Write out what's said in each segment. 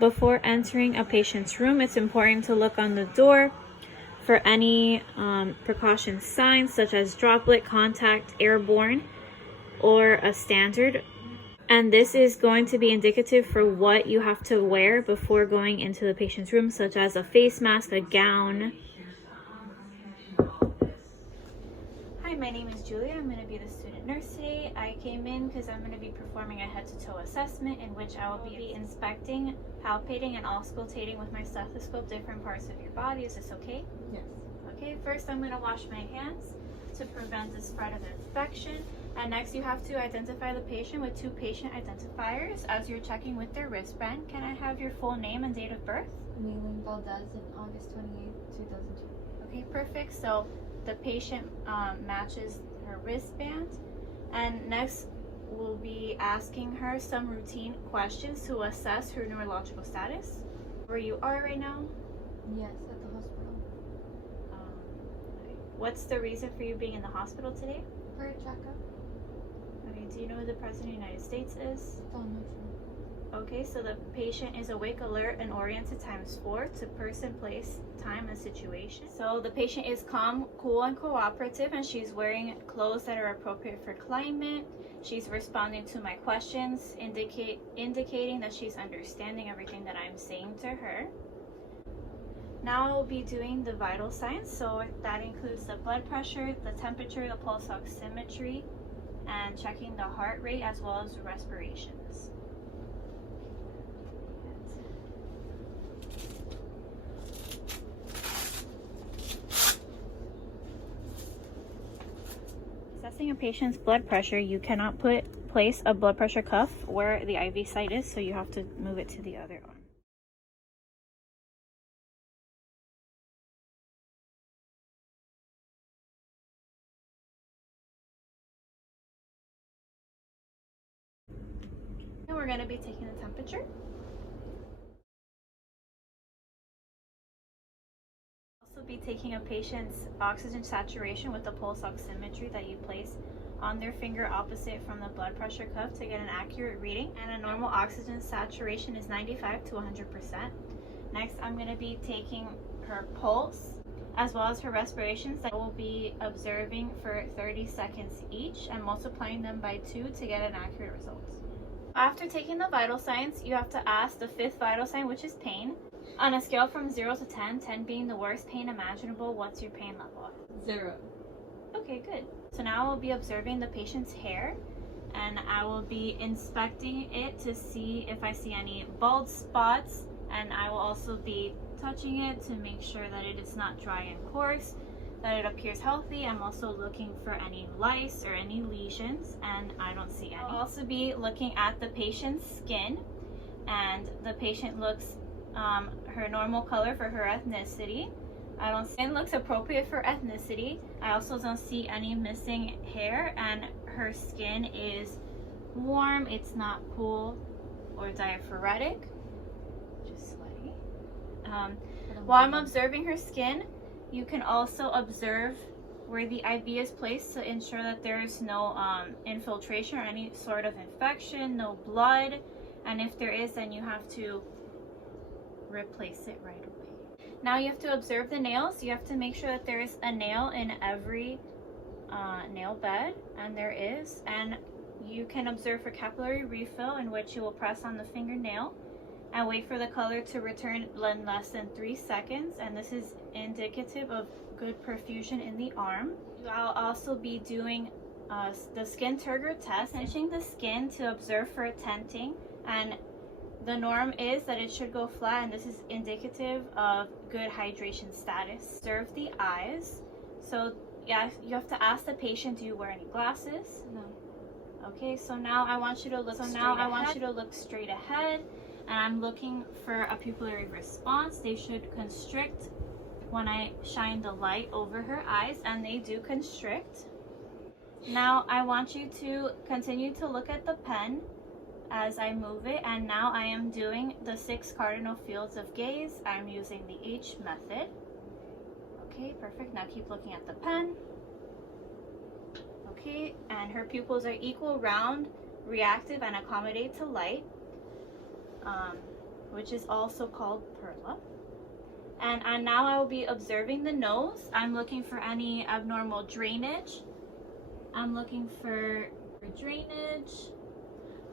Before entering a patient's room, it's important to look on the door for any precaution signs such as droplet, contact, airborne, or a standard. And this is going to be indicative for what you have to wear before going into the patient's room, such as a face mask, a gown. Hi, my name is Julia. I'm going to be the student nurse today. I came in because I'm going to be performing a head-to-toe assessment in which I will be inspecting, palpating, and auscultating with my stethoscope different parts of your body. Is this okay? Yes. Okay, first I'm going to wash my hands to prevent the spread of infection. And next you have to identify the patient with 2 patient identifiers as you're checking with their wristband. Can I have your full name and date of birth? Maylin Valdez on August 28th, 2002. Okay, perfect. So the patient matches her wristband. And next we'll be asking her some routine questions to assess her neurological status. Where you are right now? Yes, at the hospital. Okay. What's the reason for you being in the hospital today? For a checkup? Okay, do you know who the President of the United States is? Oh, no, sure. Okay, so the patient is awake, alert, and oriented ×4 to person, place, time, and situation. So the patient is calm, cool, and cooperative, and she's wearing clothes that are appropriate for climate. She's responding to my questions, indicating that she's understanding everything that I'm saying to her. Now I'll be doing the vital signs, so that includes the blood pressure, the temperature, the pulse oximetry, and checking the heart rate as well as respirations. Assessing a patient's blood pressure, you cannot place a blood pressure cuff where the IV site is, so you have to move it to the other arm. And we're going to be taking the temperature. Also be taking a patient's oxygen saturation with the pulse oximetry that you place on their finger opposite from the blood pressure cuff to get an accurate reading. And a normal oxygen saturation is 95 to 100%. Next, I'm going to be taking her pulse as well as her respirations that we'll be observing for 30 seconds each and multiplying them by 2 to get an accurate result. After taking the vital signs, you have to ask the 5th vital sign, which is pain. On a scale from 0 to 10, 10 being the worst pain imaginable, what's your pain level? 0. Okay, good. So now I'll be observing the patient's hair and I will be inspecting it to see if I see any bald spots, and I will also be touching it to make sure that it is not dry and coarse, that it appears healthy. I'm also looking for any lice or any lesions, and I don't see any. I'll also be looking at the patient's skin, and the patient looks her normal color for her ethnicity. Skin looks appropriate for ethnicity. I also don't see any missing hair, and her skin is warm. It's not cool or diaphoretic. Just sweaty. While I'm observing her skin, you can also observe where the IV is placed to ensure that there is no infiltration or any sort of infection, no blood, and if there is, then you have to replace it right away. Now you have to observe the nails. You have to make sure that there is a nail in every nail bed, and there is, and you can observe for capillary refill, in which you will press on the fingernail and wait for the color to return in less than 3 seconds, and this is indicative of good perfusion in the arm. I'll also be doing the skin turgor test, pinching the skin to observe for tenting, and the norm is that it should go flat, and this is indicative of good hydration status. Observe the eyes. So yeah, you have to ask the patient, do you wear any glasses? No. Okay, so now I want you to look straight ahead, and I'm looking for a pupillary response. They should constrict when I shine the light over her eyes, and they do constrict. Now I want you to continue to look at the pen as I move it, and now I am doing the 6 cardinal fields of gaze. I'm using the H method. Okay, perfect. Now keep looking at the pen. Okay, and her pupils are equal, round, reactive, and accommodate to light. which is also called Perla. And now I will be observing the nose. I'm looking for any abnormal drainage. I'm looking for drainage.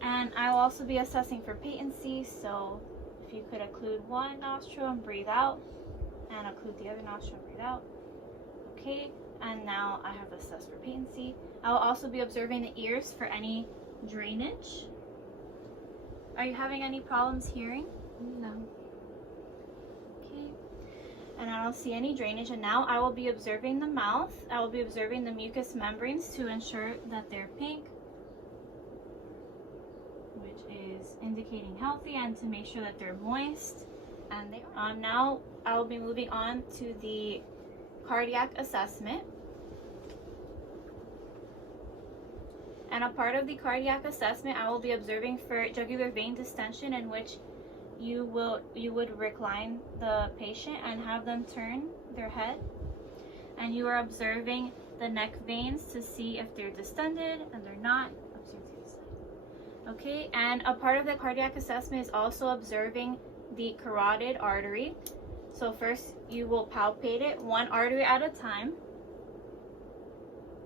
And I will also be assessing for patency. So if you could occlude one nostril and breathe out, and occlude the other nostril and breathe out. Okay, and now I have assessed for patency. I will also be observing the ears for any drainage. Are you having any problems hearing? No. Okay. And I don't see any drainage. And now I will be observing the mouth. I will be observing the mucous membranes to ensure that they're pink, which is indicating healthy, and to make sure that they're moist. And they are. Now I will be moving on to the cardiac assessment. And a part of the cardiac assessment, I will be observing for jugular vein distension, in which you would recline the patient and have them turn their head, and you are observing the neck veins to see if they're distended, and they're not. Okay, and a part of the cardiac assessment is also observing the carotid artery. So first you will palpate it one artery at a time.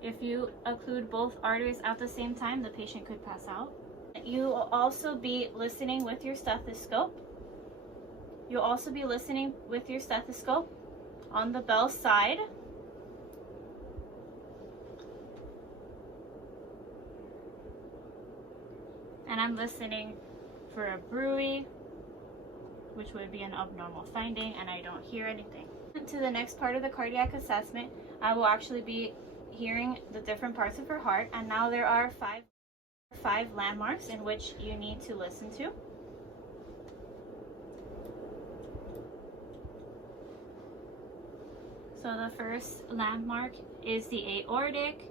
If you occlude both arteries at the same time, the patient could pass out. You will also be listening with your stethoscope. You'll also be listening with your stethoscope on the bell side. And I'm listening for a bruit, which would be an abnormal finding, and I don't hear anything. To the next part of the cardiac assessment, I will actually be hearing the different parts of her heart, and now there are five landmarks in which you need to listen to. So the first landmark is the aortic,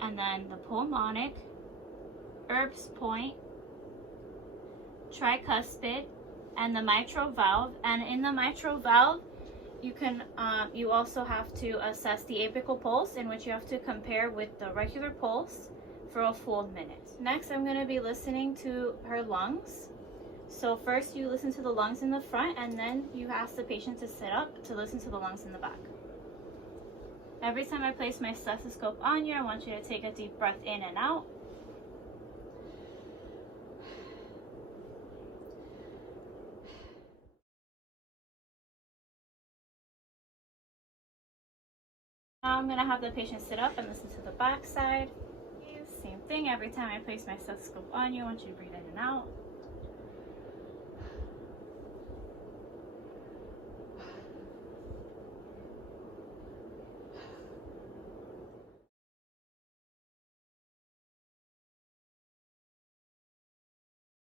and then the pulmonic, Erb's point, tricuspid, and the mitral valve. And in the mitral valve, you also have to assess the apical pulse, in which you have to compare with the regular pulse for a full minute. Next, I'm going to be listening to her lungs. So first you listen to the lungs in the front, and then you ask the patient to sit up to listen to the lungs in the back. Every time I place my stethoscope on you, I want you to take a deep breath in and out. Now I'm going to have the patient sit up and listen to the back side. Same thing, every time I place my stethoscope on you, I want you to breathe in and out.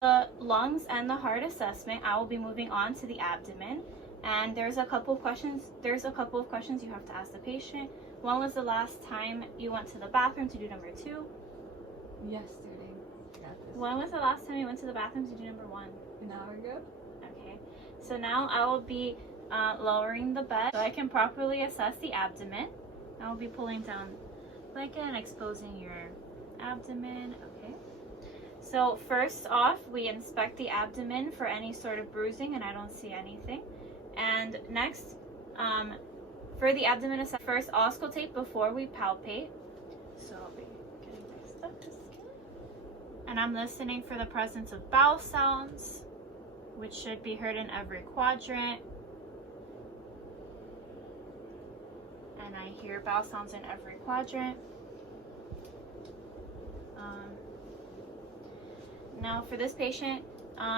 The lungs and the heart assessment, I will be moving on to the abdomen. And there's a couple of questions you have to ask the patient. When was the last time you went to the bathroom to do number 2? Yesterday. When was the last time you went to the bathroom to do number 1? An hour ago. Okay. So now I will be lowering the bed so I can properly assess the abdomen. I will be pulling down blanket and exposing your abdomen. Okay. So first off, we inspect the abdomen for any sort of bruising, and I don't see anything. And next, for the abdomen assessment, first auscultate before we palpate. So I'll be getting my stethoscope. And I'm listening for the presence of bowel sounds, which should be heard in every quadrant. And I hear bowel sounds in every quadrant. Now for this patient,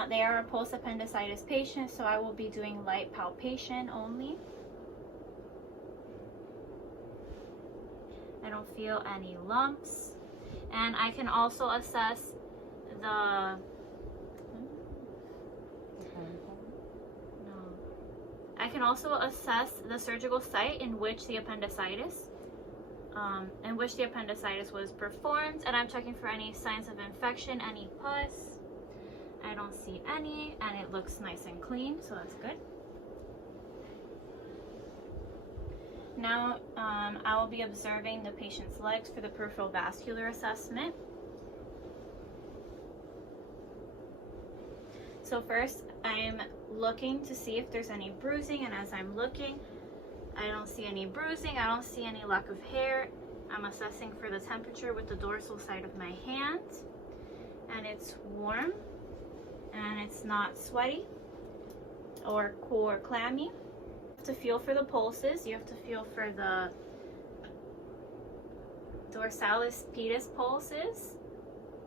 they are a post-appendicitis patient, so I will be doing light palpation only. I don't feel any lumps. And I can also assess the... I can also assess the surgical site in which the appendicitis was performed, and I'm checking for any signs of infection, any pus. I don't see any, and it looks nice and clean, so that's good. Now I will be observing the patient's legs for the peripheral vascular assessment. So first, I'm looking to see if there's any bruising, and as I'm looking, I don't see any bruising, I don't see any lack of hair. I'm assessing for the temperature with the dorsal side of my hand, and it's warm, and it's not sweaty or cool or clammy. You have to feel for the pulses. You have to feel for the dorsalis pedis pulses,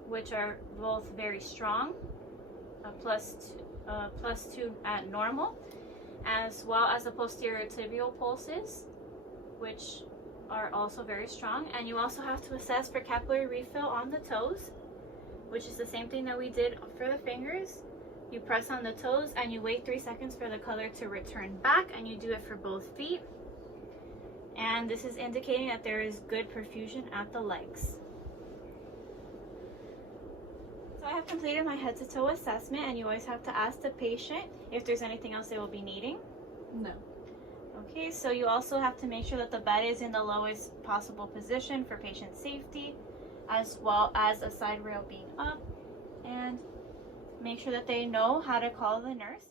which are both very strong, +2 at normal, as well as the posterior tibial pulses, which are also very strong. And you also have to assess for capillary refill on the toes, which is the same thing that we did for the fingers. You press on the toes and you wait 3 seconds for the color to return back, and you do it for both feet. And this is indicating that there is good perfusion at the legs. So I have completed my head to toe assessment, and you always have to ask the patient if there's anything else they will be needing. No. Okay, so you also have to make sure that the bed is in the lowest possible position for patient safety, as well as a side rail being up, and make sure that they know how to call the nurse.